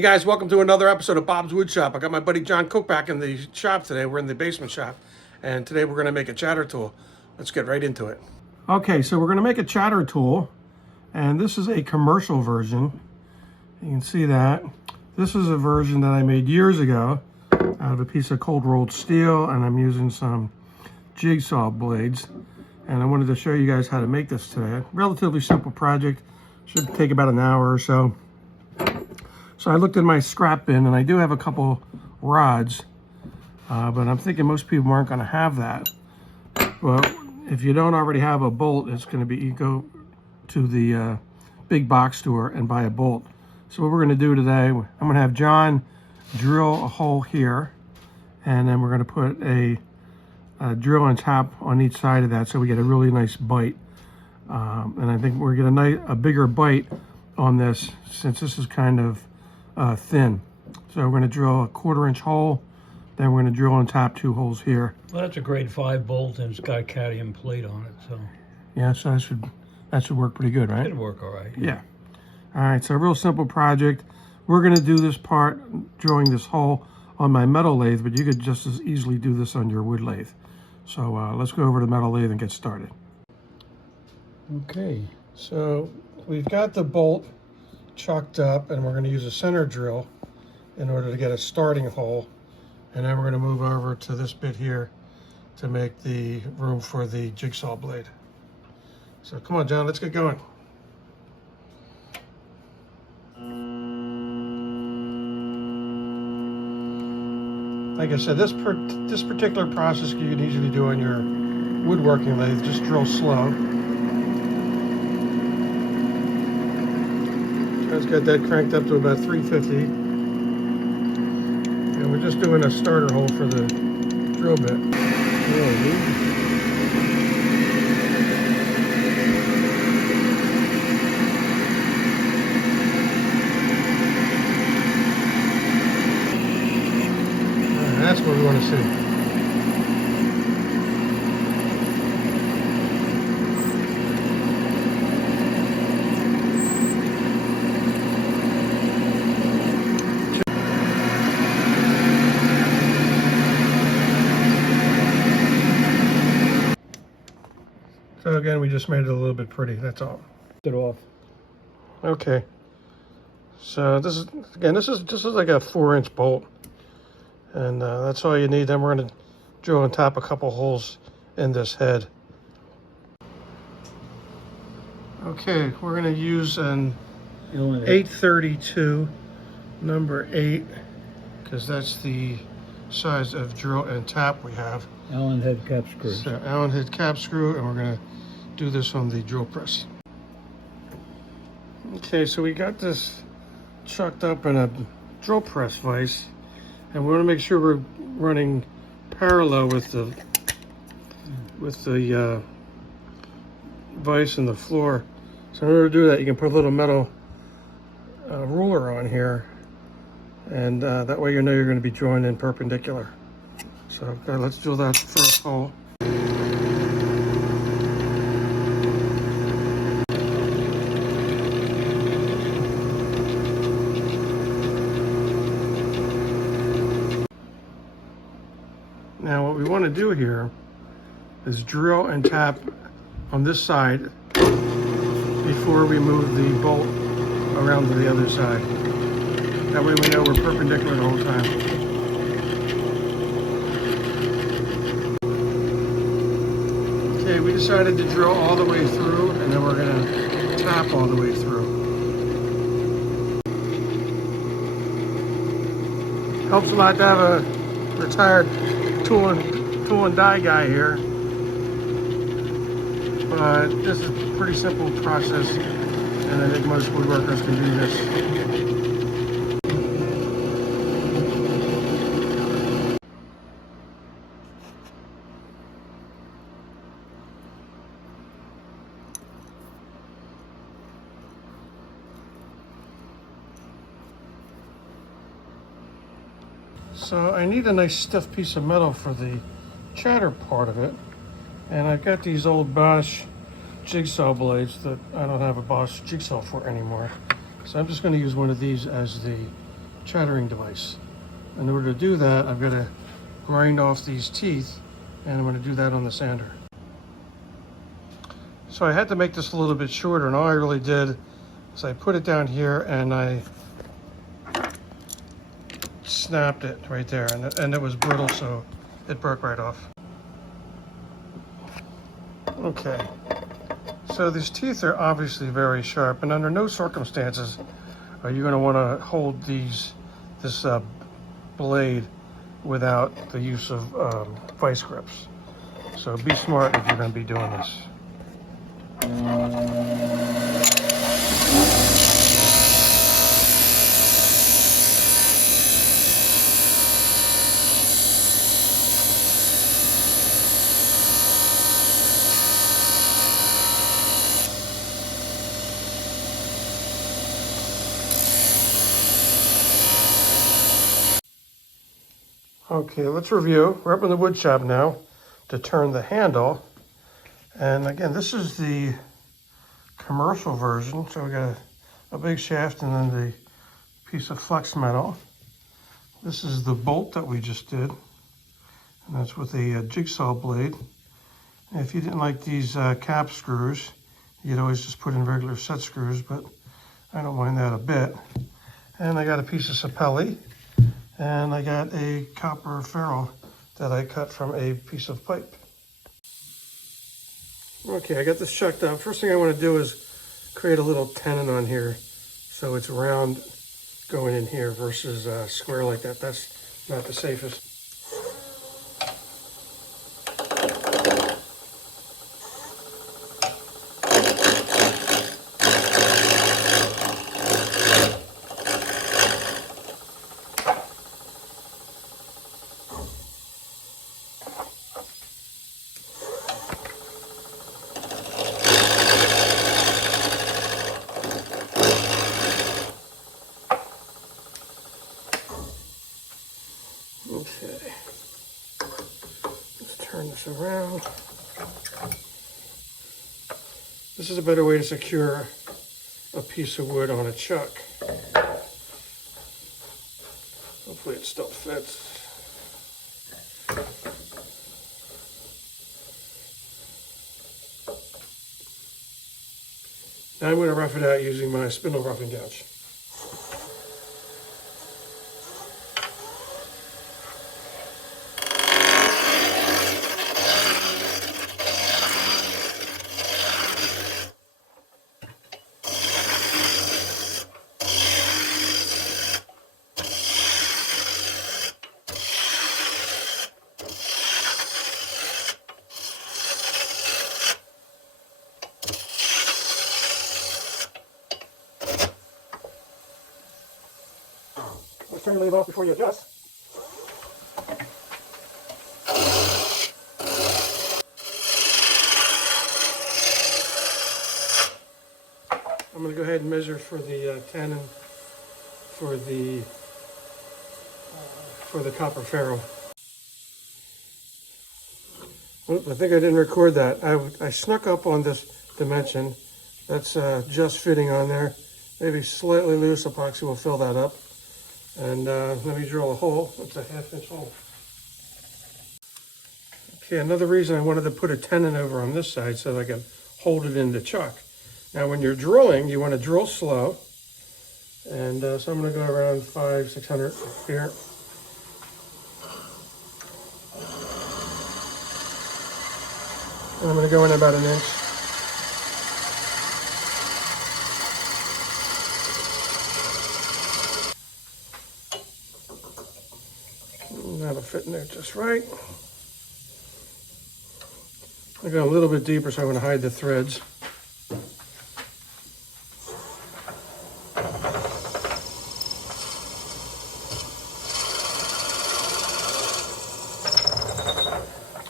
Hey guys, welcome to another episode of Bob's Wood Shop. I got my buddy John Cook back in the shop today. We're in the basement shop, and today we're going to make a chatter tool. Let's get right into it. Okay, so we're going to make a chatter tool, and this is a commercial version. You can see that. This is a version that I made years ago out of a piece of cold rolled steel, and I'm using some jigsaw blades. And I wanted to show you guys how to make this today. Relatively simple project. Should take about an hour or so. So I looked in my scrap bin, and I do have a couple rods, but I'm thinking most people aren't going to have that. Well, if you don't already have a bolt, it's going to be, you go to the big box store and buy a bolt. So what we're going to do today, I'm going to have John drill a hole here, and then we're going to put a drill and tap on each side of that so we get a really nice bite. And I think we're going to get a bigger bite on this since this is kind of thin. So we're going to drill a 1/4-inch hole, then we're going to drill and tap 2 holes here. Well, that's a grade 5 bolt, and it's got a cadmium plate on it, so Yeah, so that should work pretty good, right? it'll work all right. Yeah. All right, so a real simple project. We're going to do this part, drilling this hole on my metal lathe, but you could just as easily do this on your wood lathe. So let's go over to the metal lathe and get started. Okay, so we've got the bolt chucked up, and we're going to use a center drill in order to get a starting hole, and then we're going to move over to this bit here to make the room for the jigsaw blade. So come on, John, let's get going. Like I said, this particular process you can easily do on your woodworking lathe. Just drill slow. Let's get that cranked up to about 350. And we're just doing a starter hole for the drill bit. That's what we want to see. So again, we just made it a little bit pretty, that's all. Get it off. Okay. So this is like a 4-inch bolt. And that's all you need. Then we're going to drill and tap a couple holes in this head. Okay, we're going to use an 832 number 8, because that's the size of drill and tap we have. Allen head cap screw. So Allen head cap screw, and we're going to do this on the drill press. Okay, so we got this chucked up in a drill press vise, and we want to make sure we're running parallel with the vise and the floor. So in order to do that, you can put a little metal ruler on here, and that way you know you're going to be drawing in perpendicular. So okay, let's drill that first hole. Now what we want to do here is drill and tap on this side before we move the bolt around to the other side. That way we know we're perpendicular the whole time. Okay, we decided to drill all the way through, and then we're going to tap all the way through. Helps a lot to have a retired tool and die guy here, but this is a pretty simple process, and I think most woodworkers can do this. So I need a nice stiff piece of metal for the chatter part of it, and I've got these old Bosch jigsaw blades that I don't have a Bosch jigsaw for anymore. So I'm just going to use one of these as the chattering device. In order to do that, I've got to grind off these teeth, and I'm going to do that on the sander. So I had to make this a little bit shorter, and all I really did is I put it down here and I snapped it right there, and it was brittle, so it broke right off. Okay, so these teeth are obviously very sharp, and under no circumstances are you going to want to hold this blade without the use of vice grips. So be smart if you're going to be doing this. Okay, let's review. We're up in the wood shop now to turn the handle. And again, this is the commercial version. So we got a big shaft and then the piece of flex metal. This is the bolt that we just did. And that's with a jigsaw blade. And if you didn't like these cap screws, you'd always just put in regular set screws, but I don't mind that a bit. And I got a piece of sapelli. And I got a copper ferrule that I cut from a piece of pipe. Okay, I got this checked out. First thing I want to do is create a little tenon on here so it's round going in here versus square like that. That's not the safest. Okay, let's turn this around. This is a better way to secure a piece of wood on a chuck. Hopefully it still fits. Now I'm going to rough it out using my spindle roughing gouge. Let's turn the lathe off before you adjust. I'm going to go ahead and measure for the tenon for the copper ferrule. Oop, I think I didn't record that. I snuck up on this dimension. That's just fitting on there. Maybe slightly loose epoxy will fill that up. And let me drill a hole. It's a 1/2 inch hole. Okay, another reason I wanted to put a tenon over on this side so that I can hold it in the chuck. Now when you're drilling, you want to drill slow. And so I'm going to go around 500-600 here. And I'm going to go in about 1 inch. That'll fit in there just right. I go a little bit deeper so I want to hide the threads.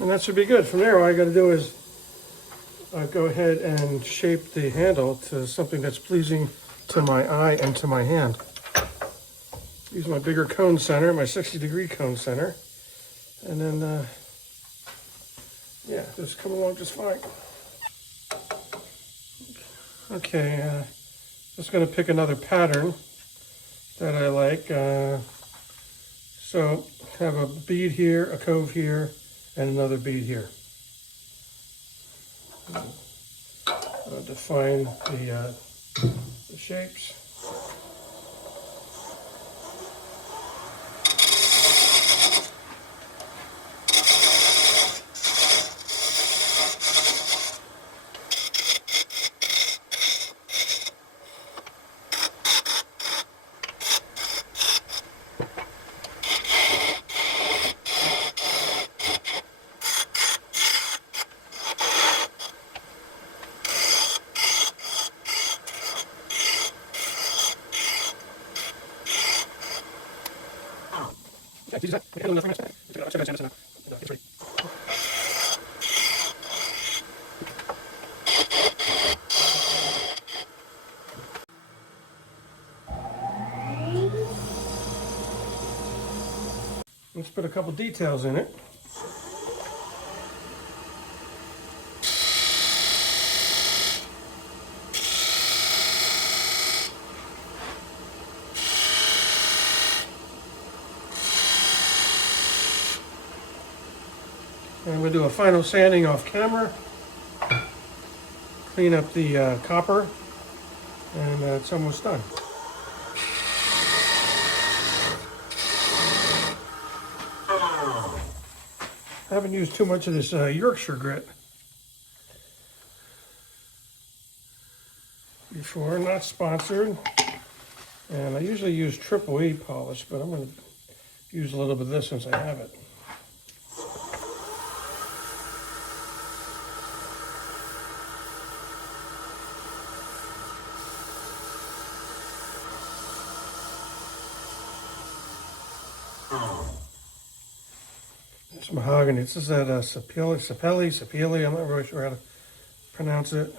And that should be good. From there, all I got to do is go ahead and shape the handle to something that's pleasing to my eye and to my hand. Use my bigger cone center, my 60-degree cone center, and then, yeah, just come along just fine. Okay, just going to pick another pattern that I like. So have a bead here, a cove here, and another bead here. Define the shapes. Let's put a couple details in it. And we'll do a final sanding off camera. Clean up the copper, and it's almost done. I haven't used too much of this Yorkshire grit before, not sponsored. And I usually use triple E polish, but I'm going to use a little bit of this since I have it. It's mahogany. This is that sapelli. I'm not really sure how to pronounce it.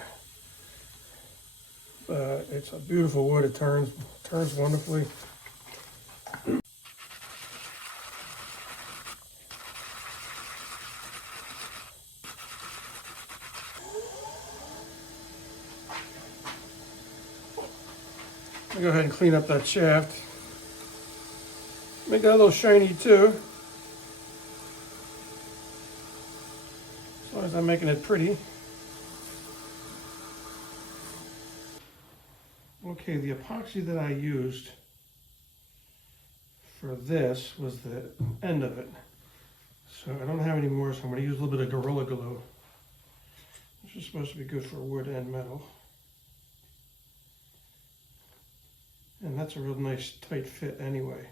It's a beautiful wood. It turns wonderfully. I'll go ahead and clean up that shaft. Make that a little shiny too. As long as I'm making it pretty. Okay, the epoxy that I used for this was the end of it. So I don't have any more, so I'm going to use a little bit of Gorilla Glue. This is supposed to be good for wood and metal. And that's a real nice tight fit anyway.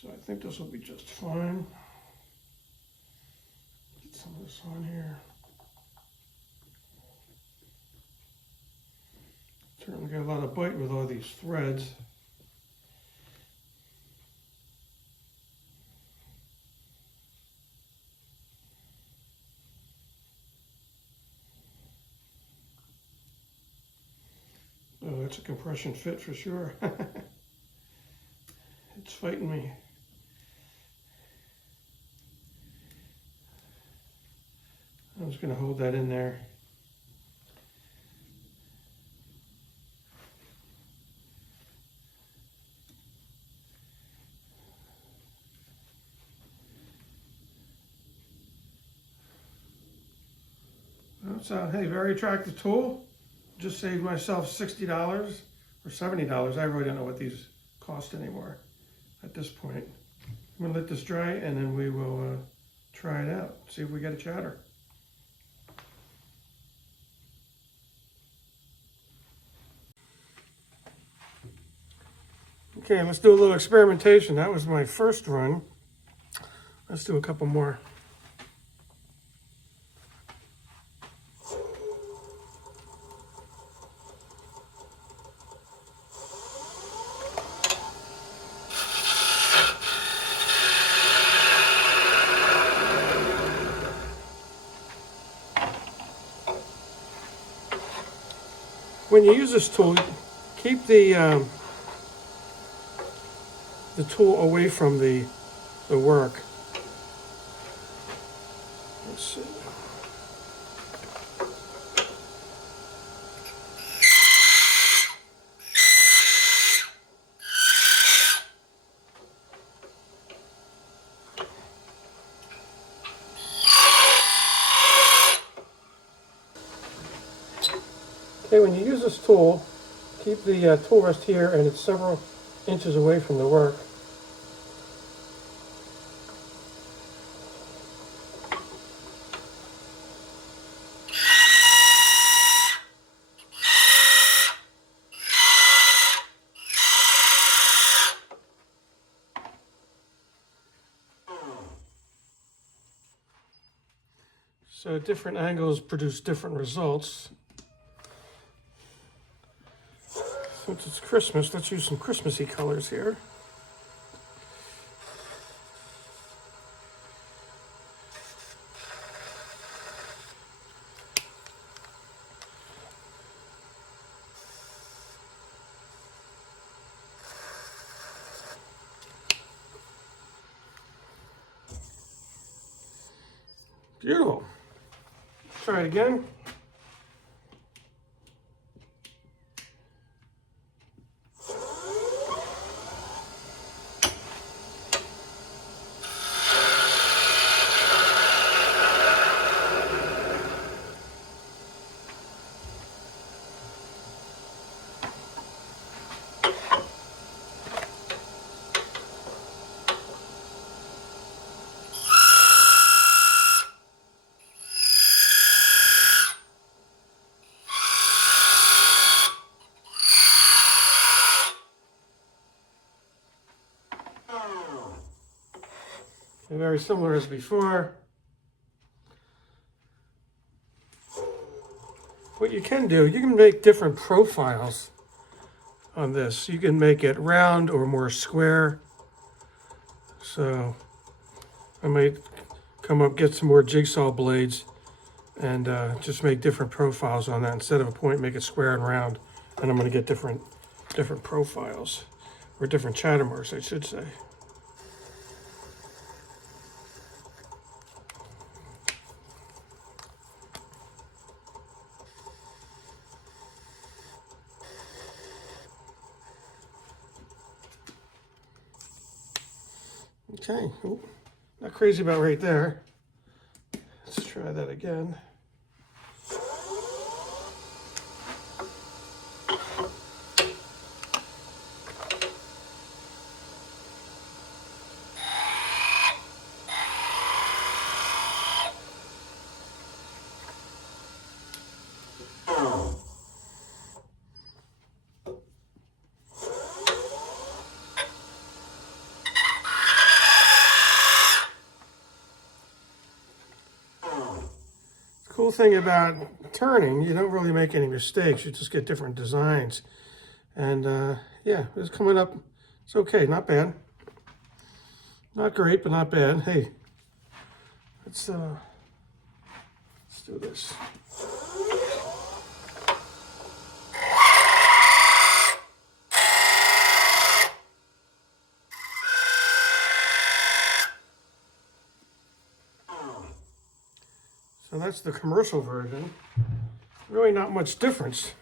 So I think this will be just fine. Get some of this on here. Certainly got a lot of bite with all these threads. Oh, that's a compression fit for sure. It's fighting me. I'm just going to hold that in there. So, hey, very attractive tool. Just saved myself $60 or $70. I really don't know what these cost anymore at this point. I'm going to let this dry, and then we will try it out, see if we get a chatter. Okay, let's do a little experimentation. That was my first run. Let's do a couple more. When you use this tool, keep the tool away from the work. Let's see. Okay, when you use this tool, keep the tool rest here and it's several inches away from the work. So different angles produce different results. Since it's Christmas, let's use some Christmassy colors here. Beautiful. Try it again. Very similar as before. What you can do, you can make different profiles on this. You can make it round or more square. So I might come up, get some more jigsaw blades and just make different profiles on that. Instead of a point, make it square and round. And I'm going to get different profiles, or different chatter marks, I should say. Okay, ooh, not crazy about right there. Let's try that again. Cool thing about turning, you don't really make any mistakes. You just get different designs. And yeah, it's coming up. It's okay, not bad. Not great, but not bad. Hey, let's do this. So that's the commercial version. Really not much difference.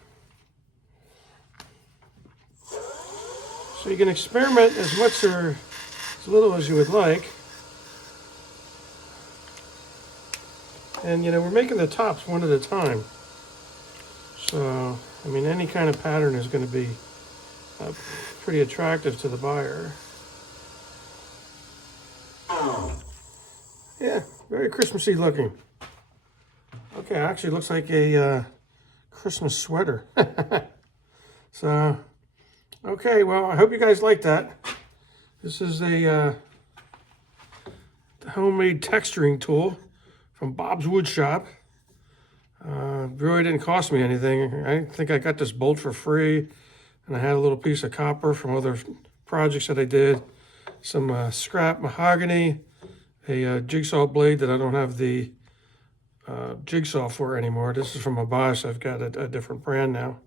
So you can experiment as much or as little as you would like. And you know, we're making the tops one at a time. So, I mean, any kind of pattern is going to be pretty attractive to the buyer. Yeah, very Christmassy looking. Okay, actually looks like a Christmas sweater. So, okay, well, I hope you guys like that. This is a homemade texturing tool from Bob's Wood Shop. Really didn't cost me anything. I think I got this bolt for free, and I had a little piece of copper from other projects that I did. Some scrap mahogany, a jigsaw blade that I don't have the jigsaw for anymore. This is from a boss. I've got a different brand now.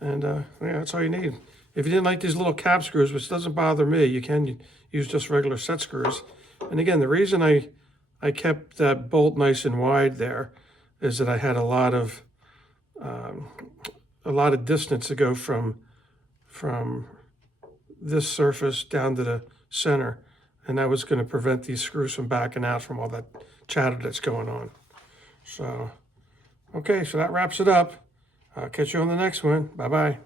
And yeah, that's all you need. If you didn't like these little cap screws, which doesn't bother me, you can use just regular set screws. And again, the reason I kept that bolt nice and wide there is that I had a lot of distance to go from this surface down to the center, and that was going to prevent these screws from backing out from all that chatter that's going on. So, okay, so that wraps it up. I'll catch you on the next one. Bye-bye.